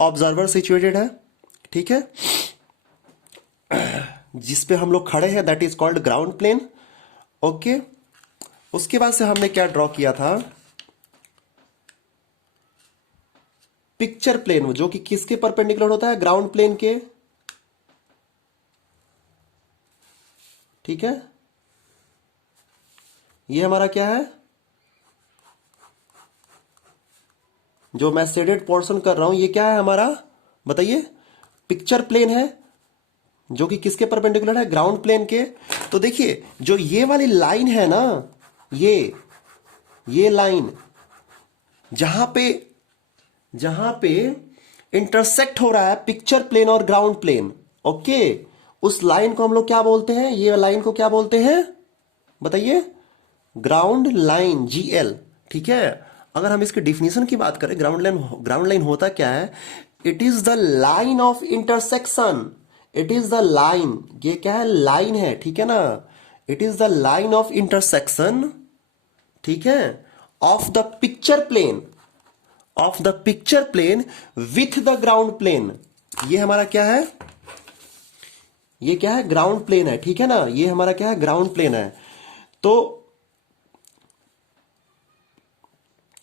Observer situated है, ठीक है, जिस पे हम लोग खड़े हैं, that is called ground plane. Okay, उसके बाद से हमने क्या ड्रॉ किया था, पिक्चर प्लेन, जो कि किसके परपेंडिकुलर होता है, ग्राउंड प्लेन के, ठीक है। ये हमारा क्या है, जो मैं शेडेड पोर्शन कर रहा हूं, ये क्या है हमारा, बताइए, पिक्चर प्लेन है, जो कि किसके परपेंडिकुलर है, ग्राउंड प्लेन के। तो देखिए जो ये वाली लाइन है ना, ये लाइन जहां पे इंटरसेक्ट हो रहा है पिक्चर प्लेन और ग्राउंड प्लेन, ओके, उस लाइन को हम लोग क्या बोलते हैं, ये लाइन को क्या बोलते हैं, बताइए, ग्राउंड लाइन, GL, ठीक है। अगर हम इसके डिफिनेशन की बात करें, ग्राउंड लाइन होता क्या है, it is the line of intersection, it is the line, ये क्या है, लाइन है, ठीक है ना, it is the line of intersection, ठीक है, of the picture plane, of the picture plane with the ground plane. ये हमारा क्या है, ये क्या है, ग्राउंड प्लेन है, ठीक है ना, ये हमारा क्या है, ग्राउंड प्लेन है। तो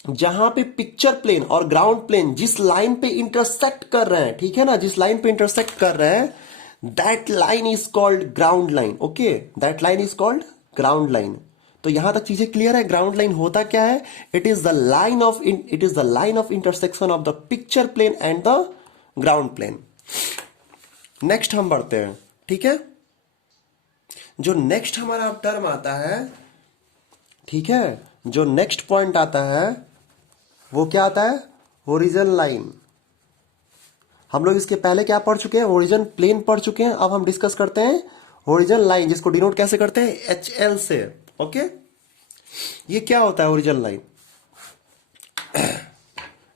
जहां पे पिक्चर प्लेन और ग्राउंड प्लेन जिस लाइन पे इंटरसेक्ट कर रहे हैं, ठीक है ना, जिस लाइन पे इंटरसेक्ट कर रहे हैं, that line is called ground line. Okay, that line is called ground line. तो यहां तक चीजें क्लियर है। ग्राउंड लाइन होता क्या है, it is the line of intersection of the picture plane and the ground plane. Next हम बढ़ते हैं, ठीक है। जो नेक्स्ट हमारा टर्म आता है, ठीक है, जो नेक्स्ट पॉइंट आता है वो क्या आता है, होरिजन लाइन। हम लोग इसके पहले क्या पढ़ चुके हैं, होरिजन प्लेन पढ़ चुके हैं। अब हम डिस्कस करते हैं होरिजन लाइन, जिसको डिनोट कैसे करते हैं, HL से। ओके, ये क्या होता है होरिजन लाइन,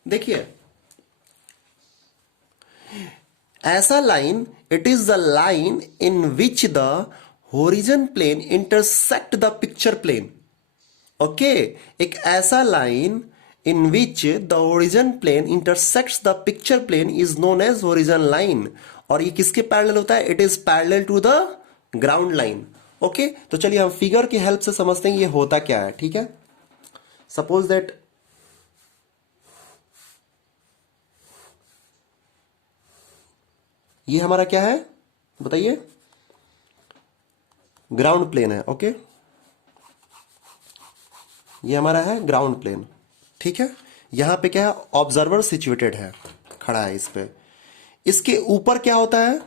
देखिए, ऐसा line, it is the line in which the horizon plane intersect the picture plane. Okay, एक ऐसा line in which the horizon plane intersects the picture plane is known as horizon line। और ये किसके parallel होता है, it is parallel to the ground line। Okay, तो चलिए हम फिगर की हेल्प से समझते हैं ये होता क्या है, ठीक है। सपोज दैट ये हमारा क्या है, बताइए, ग्राउंड प्लेन है। ओके, ये हमारा है ग्राउंड प्लेन, ठीक है। यहां पे क्या है, ऑब्जर्वर सिचुएटेड है, खड़ा है इस पे। इसके ऊपर क्या होता है,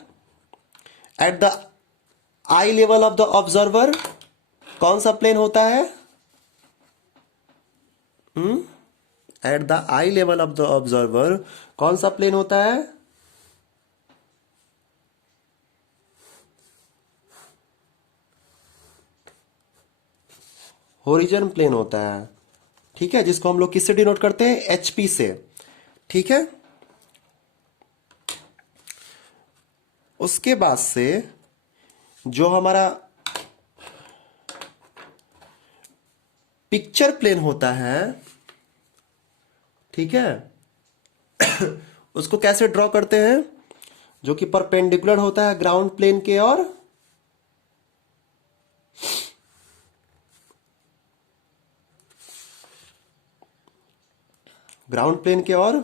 eight the eye level of the observer कौन सा प्लेन होता है, eight the eye level of the observer कौन सा प्लेन होता है, होरिजन प्लेन होता है, ठीक है, जिसको हम लोग किससे डिनोट करते हैं, HP से, ठीक है। उसके बाद से जो हमारा पिक्चर प्लेन होता है, ठीक है, उसको कैसे ड्रॉ करते हैं, जो कि परपेंडिकुलर होता है ग्राउंड प्लेन के और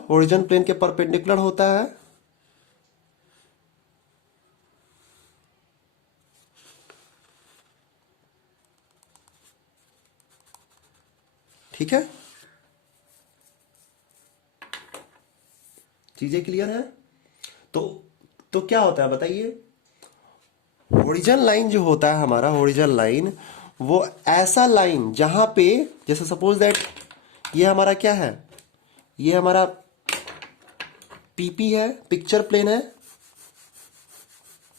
होरिजन प्लेन के परपेंडिकुलर होता है, ठीक है। चीजें क्लियर है। तो क्या होता है बताइए, होरिजन लाइन जो होता है हमारा, होरिजन लाइन वो ऐसा लाइन जहां पे, जैसे सपोज दैट ये हमारा क्या है, ये हमारा PP है, पिक्चर प्लेन है,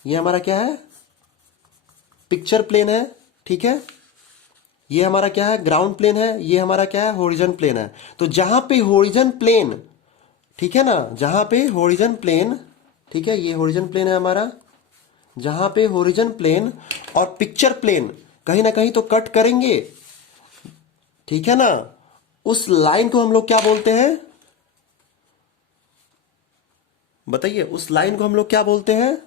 ये हमारा क्या है, पिक्चर प्लेन है, ठीक है। ये हमारा क्या है, ग्राउंड प्लेन है, ये हमारा क्या है, होरिजन प्लेन है। तो जहां पे होरिजन प्लेन, ठीक है ना, जहां पे होरिजन प्लेन, ठीक है, ये होरिजन प्लेन है हमारा, जहां पे होरिजन प्लेन और पिक्चर प्लेन कहीं ना कहीं तो कट करेंगे, ठीक है ना, उस लाइन को हम लोग क्या बोलते हैं, बताइए उस लाइन को हम लोग क्या बोलते हैं?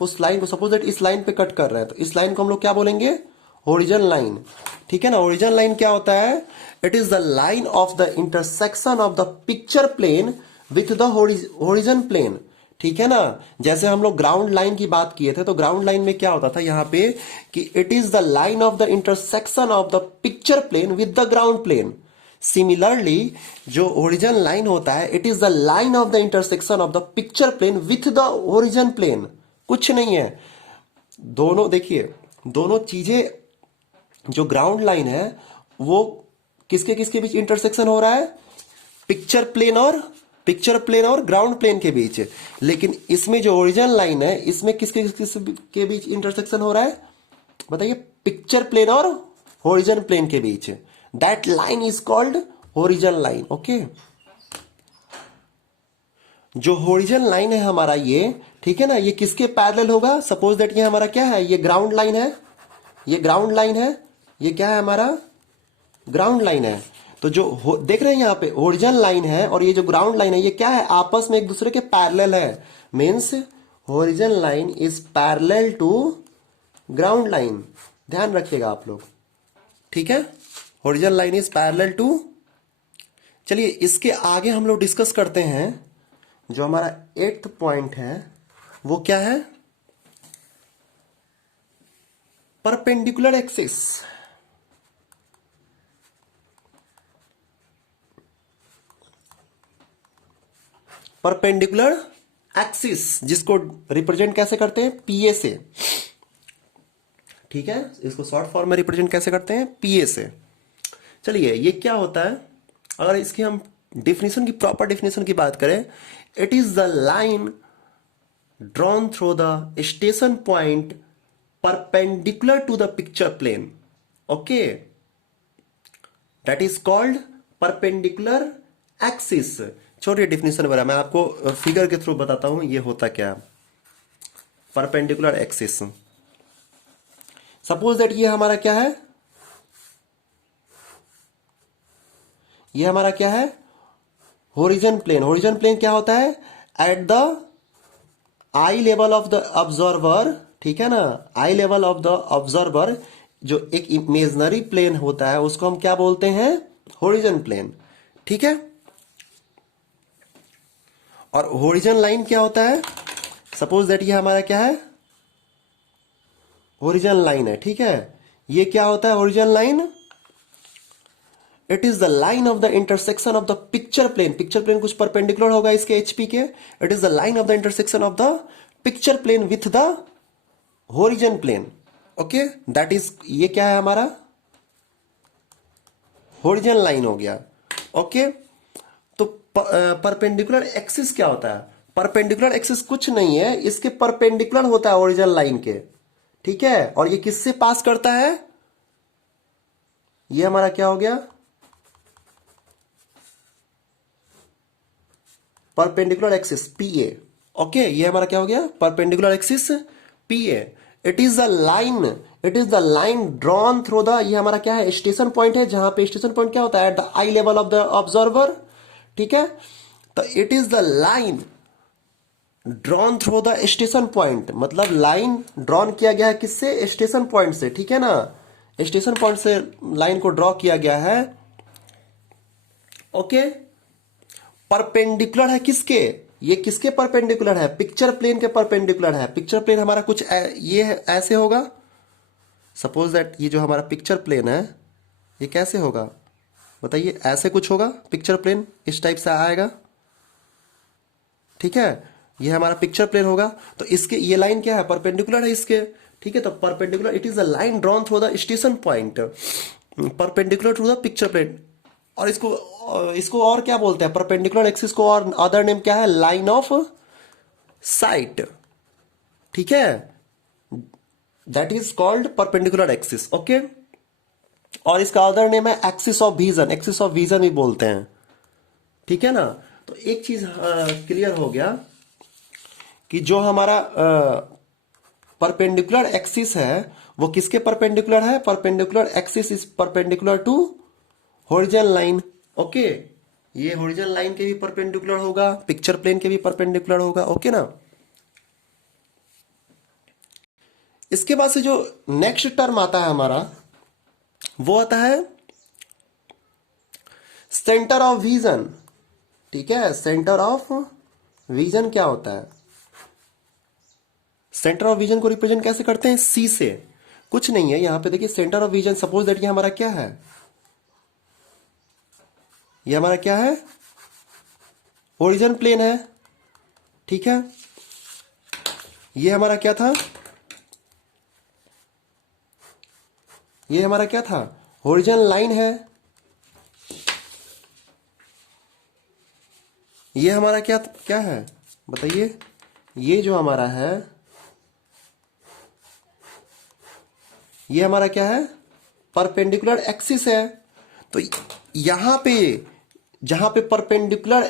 उस लाइन को सपोज दैट इस लाइन पे कट कर रहे हैं तो इस लाइन को हम लोग क्या बोलेंगे? Origin line. ठीक है ना? ओरिजिन लाइन क्या होता है? It is the line of the intersection of the picture plane with the origin plane. ठीक है ना? जैसे हम लोग ग्राउंड लाइन की बात किए थे तो ग्राउंड लाइन में क्या होता था यहां पे कि it is the line of the intersection of the picture plane with the ground plane. Similarly जो ओरिजिन लाइन होता है it is the line of the intersection of the picture plane with the origin plane. कुछ नहीं है, दोनों देखिए, दोनों चीजें जो ग्राउंड लाइन है वो किसके किसके बीच इंटरसेक्शन हो रहा है? पिक्चर प्लेन और ग्राउंड प्लेन के बीच। लेकिन इसमें जो ओरिजिनल लाइन है इसमें किसके किसके बीच इंटरसेक्शन हो रहा है? बताइए, पिक्चर प्लेन और ओरिजिन प्लेन के बीच। That line is called original line. Okay, जो ओरिजिन लाइन है हमारा ये, ठीक है ना, ये किसके पैरेलल होगा? सपोज दैट ये हमारा क्या है? ये ग्राउंड लाइन है, ये ग्राउंड लाइन है, ये क्या है हमारा? ग्राउंड लाइन है। तो जो देख रहे हैं यहाँ पे ओरिजिन लाइन है और ये जो ग्राउंड लाइन है ये क्या है? आपस में एक दूसरे के पैरेलल है। Means origin line is parallel to ground line. ध्यान रखिएगा आप लोग, ठीक है? Origin line is parallel to. चलिए इसके आगे हम लोग डिस्कस करते हैं। जो हमारा 8th पॉइंट है वो क्या है? Perpendicular axis. परपेंडिकुलर एक्सिस जिसको रिप्रेजेंट कैसे करते हैं? पीए से। ठीक है, इसको शॉर्ट फॉर्म में रिप्रेजेंट कैसे करते हैं? पीए से। चलिए ये क्या होता है? अगर इसकी हम डेफिनेशन की, प्रॉपर डेफिनेशन की बात करें, it is the line drawn through the station point perpendicular to the picture plane. Okay, that is called perpendicular axis. छोड़िए डेफिनेशन वगैरह, मैं आपको फिगर के थ्रू बताता हूं ये होता क्या। परपेंडिकुलर एक्सिस, सपोज दैट ये हमारा क्या है? ये हमारा क्या है? Horizon plane. होरिजन प्लेन क्या होता है? Eight the eye level of the observer. ठीक है ना? आई लेवल ऑफ द ऑब्जर्वर जो एक इमेजनरी प्लेन होता है उसको हम क्या बोलते हैं? Horizon plane. ठीक है? और होरिजन लाइन क्या होता है? सपोज दैट ये हमारा क्या है? होरिजन लाइन है। ठीक है, ये क्या होता है? Horizon line, it is the line of the intersection of the picture plane. Picture plane कुछ परपेंडिकुलर होगा इसके एचपी के। It is the line of the intersection of the picture plane with the horizon plane. Okay, that is, ये क्या है हमारा? Horizon line हो गया। ओके, तो परपेंडिकुलर एक्सिस क्या होता है? परपेंडिकुलर एक्सिस कुछ नहीं है, इसके परपेंडिकुलर होता है ओरिजिनल लाइन के। ठीक है, और ये किससे पास करता है? ये हमारा क्या हो गया? परपेंडिकुलर एक्सिस पीए। ओके, ये हमारा क्या हो गया? Perpendicular axis PA. It is the line, it is the line drawn through the, ये हमारा क्या है? स्टेशन पॉइंट है, जहां पे स्टेशन पॉइंट क्या होता है? Eight the eye level of the observer. ठीक है, तो it is the line drawn through the station point, मतलब लाइन ड्रॉन किया गया है किससे? स्टेशन पॉइंट से। ठीक है ना? स्टेशन पॉइंट से लाइन को ड्रॉ किया गया है। ओके, परपेंडिकुलर है किसके? ये किसके परपेंडिकुलर है? पिक्चर प्लेन के परपेंडिकुलर है। पिक्चर प्लेन हमारा कुछ ये है, ऐसे होगा। सपोज दैट ये जो हमारा पिक्चर प्लेन है ये कैसे होगा? बताइए, ऐसे कुछ होगा पिक्चर प्लेन, इस टाइप से आएगा। ठीक है, ये हमारा पिक्चर प्लेन होगा। तो इसके ये लाइन क्या है? परपेंडिकुलर है इसके। ठीक है, तो perpendicular, it is a line drawn through the station point perpendicular to the picture plane. और इसको और क्या बोलते हैं? परपेंडिकुलर एक्सिस को और अदर नेम क्या है? Line of site. ठीक है, that is called perpendicular axis. Okay, और इसका अदर नेम है axis of vision. Axis of vision भी बोलते हैं। ठीक है ना? तो एक चीज क्लियर हो गया कि जो हमारा परपेंडिकुलर एक्सिस है वो किसके परपेंडिकुलर है? Perpendicular axis is perpendicular to horizon line. Okay, ये हॉरिजॉन्टल लाइन के भी परपेंडिकुलर होगा, पिक्चर प्लेन के भी परपेंडिकुलर होगा, ओके ना। इसके बाद से जो नेक्स्ट टर्म आता है हमारा, वो आता है सेंटर ऑफ विजन। ठीक है, सेंटर ऑफ विजन क्या होता है? सेंटर ऑफ विजन को रिप्रेजेंट कैसे करते हैं? सी से। कुछ नहीं है, यहां पे देखिए centre of vision, suppose that ये हमारा क्या है, ये हमारा क्या है, ओरिजिन प्लेन है। ठीक है, ये हमारा क्या था, ये हमारा क्या था, हॉरिजॉन्टल लाइन है। ये हमारा क्या क्या है बताइए, ये जो हमारा है, ये हमारा क्या है, परपेंडिकुलर एक्सिस है। तो यहां पे जहां पे परपेंडिकुलर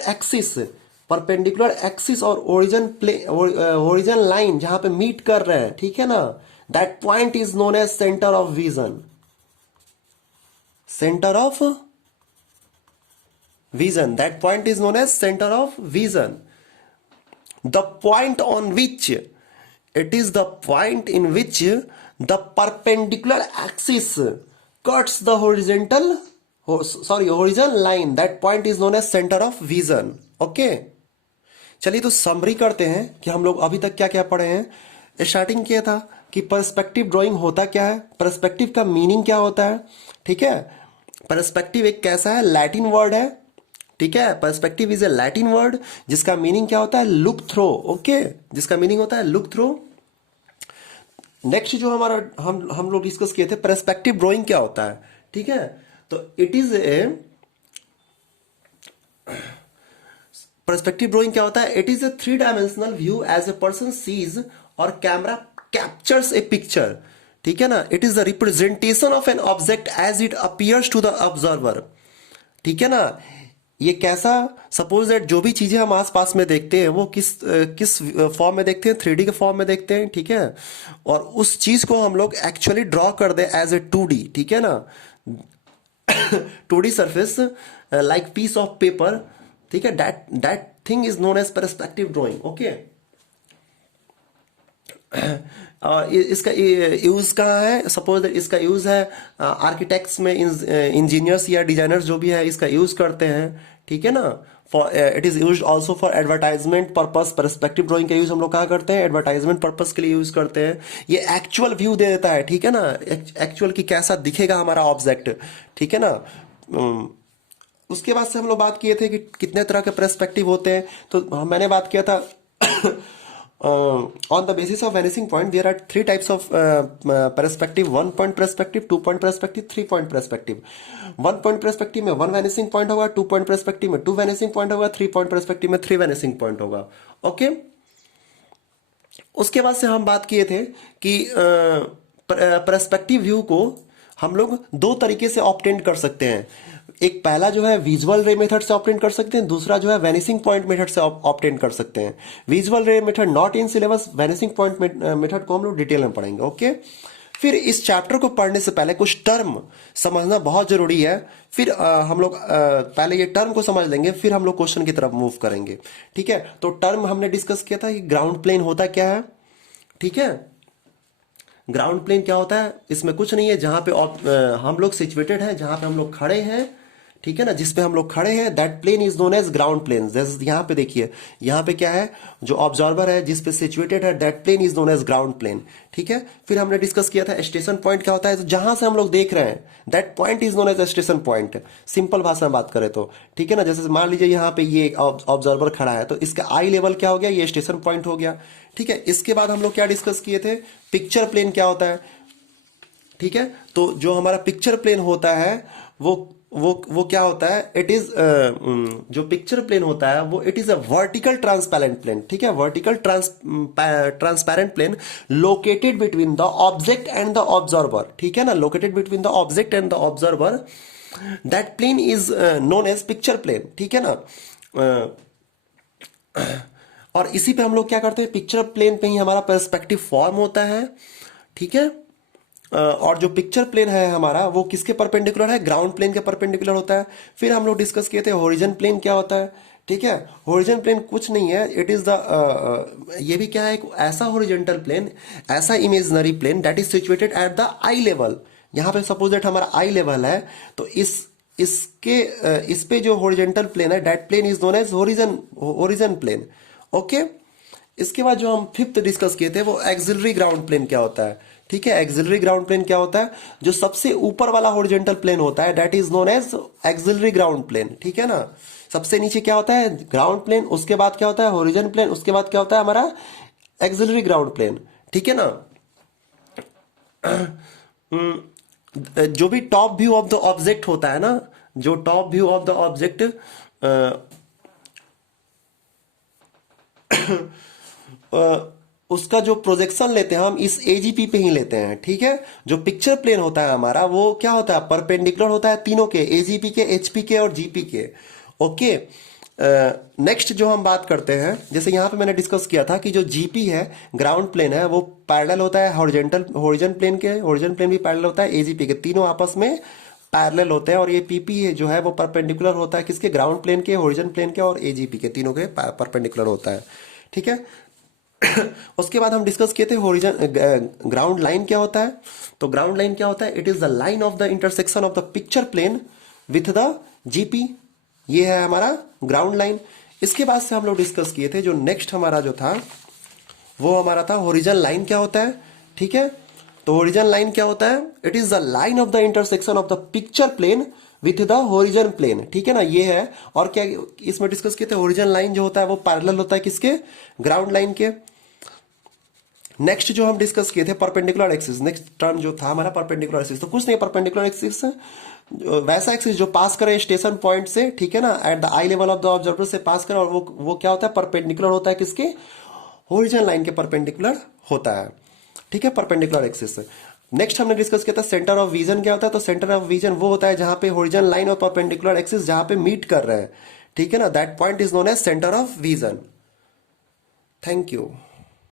एक्सिस और ओरिजिन लाइन जहां पे मीट कर रहे हैं, ठीक है ना, that point is known as centre of vision. Centre of vision, that point is known as center of vision. The point on which, it is the point in which the perpendicular axis cuts the horizontal line, that point is known as center of vision. Okay, चलिए तो summary करते हैं कि हम लोग अभी तक क्या क्या पढ़े हैं। स्टार्टिंग किया था कि पर्सपेक्टिव ड्राइंग होता क्या है, पर्सपेक्टिव का मीनिंग क्या होता है। ठीक है, पर्सपेक्टिव एक कैसा है, लैटिन वर्ड है। ठीक है, perspective is a Latin word जिसका मीनिंग क्या होता है, लुक थ्रो। ओके, जिसका मीनिंग होता है लुक थ्रो। नेक्स्ट जो हमारा हम लोग डिस्कस किए थे, पर्सपेक्टिव ड्राइंग क्या होता है। ठीक है, तो it is a perspective drawing क्या होता है, it is a 3 dimensional view as a person sees और कैमरा कैप्चर्स ए पिक्चर। ठीक है ना, it is the representation of an object as it appears to the observer. ठीक है ना, ये कैसा, सपोज दैट जो भी चीजें हम आसपास में देखते हैं वो किस फॉर्म में देखते हैं, 3D के फॉर्म में देखते हैं। ठीक है, और उस चीज को हम लोग एक्चुअली ड्रॉ कर दे एज ए 2D। ठीक है ना, 2D surface like piece of paper. ठीक है, that thing is known as perspective drawing. Okay, इसका यूज कहाँ है, सपोज इसका यूज है आर्किटेक्ट्स में, इंजीनियर्स या डिजाइनर्स जो भी है इसका यूज करते हैं। ठीक है ना, for it is use also for advertisement purpose. Perspective drawing का यूज हम लोग कहाँ करते हैं, एडवर्टाइजमेंट पर्पस के लिए यूज करते हैं। ये एक्चुअल व्यू दे देता है। ठीक है ना, एक्चुअल की कैसा दिखेगा हमारा ऑब्जेक्ट। ठीक है ना, उसके बाद से हम लोग बात किए थे कि कितने तरह के पर्सपेक्टिव होते हैं। तो मैंने बात किया था on the basis of vanishing point there are 3 types of perspective: 1 point perspective, 2 point perspective, 3 point perspective. 1 point perspective में 1 vanishing point होगा, 2 point perspective में 2 vanishing point होगा, 3 point perspective में 3 vanishing point होगा। ओके, उसके बाद से हम बात किए थे कि पर्सपेक्टिव व्यू को हम लोग 2 तरीके से ऑब्टेन कर सकते हैं। एक पहला जो है विजुअल रे मेथड से ऑब्टेन कर सकते हैं, दूसरा जो है वैनिसिंग पॉइंट मेथड से ऑब्टेन कर सकते हैं। विजुअल रे method not in syllabus, वैनिसिंग point method को हम लोग डिटेल में पढ़ेंगे। ओके, फिर इस चैप्टर को पढ़ने से पहले कुछ टर्म समझना बहुत जरूरी है। फिर हम लोग पहले ये टर्म को समझ लेंगे, फिर हम लोग क्वेश्चन की तरफ मूव करेंगे। ठीक है, तो टर्म हमने डिस्कस किया था कि ग्राउंड प्लेन होता क्या है। ठीक है, ग्राउंड प्लेन क्या होता है, इसमें कुछ नहीं है, जहां पे हम लोग सिचुएटेड हैं, जहां पे हम लोग खड़े हैं। ठीक है ना, जिसपे हम लोग खड़े हैं, that plane is known as ground plane. जैसे यहाँ पे देखिए, यहाँ पे क्या है, जो ऑब्जर्वर है जिसपे सिचुएटेड है, that plane is known as ground plane. ठीक है, फिर हमने डिस्कस किया था स्टेशन पॉइंट क्या होता है, तो जहां से हम लोग देख रहे हैं, that point is known as station point. Simple भाषा में बात करें तो, ठीक है ना, जैसे मान लीजिए यहाँ पे ये ऑब्जर्वर खड़ा है, तो इसका आई लेवल क्या हो गया, ये स्टेशन पॉइंट हो गया। ठीक है, इसके बाद हम लोग क्या डिस्कस किए थे, पिक्चर प्लेन क्या होता है। ठीक है, तो जो हमारा पिक्चर प्लेन होता है वो क्या होता है, इट इज जो पिक्चर प्लेन होता है वो it is a vertical transparent plane. ठीक है, vertical transparent plane located between the object and the observer. ठीक है ना, located between the object and the observer, that plane is known as picture plane. ठीक है ना, और इसी पे हम लोग क्या करते हैं, पिक्चर प्लेन पे ही हमारा पर्सपेक्टिव फॉर्म होता है। ठीक है, और जो पिक्चर प्लेन है हमारा वो किसके परपेंडिकुलर है, ग्राउंड प्लेन के परपेंडिकुलर होता है। फिर हम लोग डिस्कस किए थे होरिजन प्लेन क्या होता है, ठीक है। होरिजन प्लेन कुछ नहीं है, इट इज द ये भी क्या है, एक ऐसा होरिजेंटल प्लेन, ऐसा imaginary plane that is situated at the eye level. यहाँ पे सपोज दैट हमारा आई लेवल है, तो इस पे जो होरिजेंटल प्लेन है, that plane is known as horizon plane. Okay, इसके बाद जो हम फिफ्थ डिस्कस किए थे वो एक्सिलरी ग्राउंड प्लेन क्या होता है, ठीक है। एक्सिलरी ग्राउंड प्लेन क्या होता है, जो सबसे ऊपर वाला हॉरिजॉन्टल प्लेन होता है that is known as auxiliary ground plane, ठीक है ना। सबसे नीचे क्या होता है, ग्राउंड प्लेन, उसके बाद क्या होता है हॉरिजॉन प्लेन, उसके बाद क्या होता है हमारा एक्सिलरी ग्राउंड प्लेन, ठीक है ना। जो भी top view of the object होता है ना, जो top view of the object उसका जो प्रोजेक्शन लेते हैं हम इस एजीपी पे ही लेते हैं, ठीक है। जो पिक्चर प्लेन होता है हमारा वो क्या होता है, परपेंडिकुलर होता है तीनों के, एजीपी के, एचपी के और जीपी के। ओके, नेक्स्ट जो हम बात करते हैं, जैसे यहाँ पे मैंने डिस्कस किया था कि जो जीपी है, ग्राउंड प्लेन है, वो पैरेलल होता है होरिजन प्लेन के, होरिजन प्लेन भी पैरेलल होता है एजीपी के, तीनों आपस में पैरेलल होते हैं। और ये पीपी है जो है वो परपेंडिकुलर होता है किसके, ग्राउंड प्लेन के, होरिजन प्लेन के और एजीपी के, तीनों के परपेंडिकुलर होता है, ठीक है। उसके बाद हम डिस्कस किए थे होरिजन ग्राउंड लाइन क्या होता है। तो ग्राउंड लाइन क्या होता है, it is the line of the intersection of the picture plane with the GP, ये है हमारा ग्राउंड लाइन। इसके बाद से हम लोग डिस्कस किए थे जो नेक्स्ट हमारा जो था वो हमारा था होरिजन लाइन क्या होता है, ठीक है। तो होरिजन लाइन क्या होता है, it is the line of the intersection of the picture plane with the horizon plane, ठीक है ना, ये है। और क्या इसमें डिस्कस किए थे, होरिजन लाइन जो होता है वो पैरेलल होता है किसके, ग्राउंड लाइन के। नेक्स्ट जो हम डिस्कस किए थे परपेंडिकुलर एक्सिस, नेक्स्ट टर्म जो था हमारा परपेंडिकुलर एक्सिस, तो कुछ नहीं, परपेंडिकुलर एक्सिस वैसा एक्सिस जो पास करे स्टेशन पॉइंट से, ठीक है ना, eight the eye level of the observer से पास करे, और वो क्या होता है, परपेंडिकुलर होता है किसके, होरिजन लाइन के परपेंडिकुलर होता है, ठीक है, परपेंडिकुलर एक्सिस। नेक्स्ट हमने डिस्कस किया था सेंटर ऑफ विजन क्या होता है। तो सेंटर ऑफ विजन वो होता है जहां पे होरिजन लाइन और परपेंडिकुलर एक्सिस जहां पे मीट कर रहे हैं, ठीक है ना, that point is known as centre of vision. Thank you.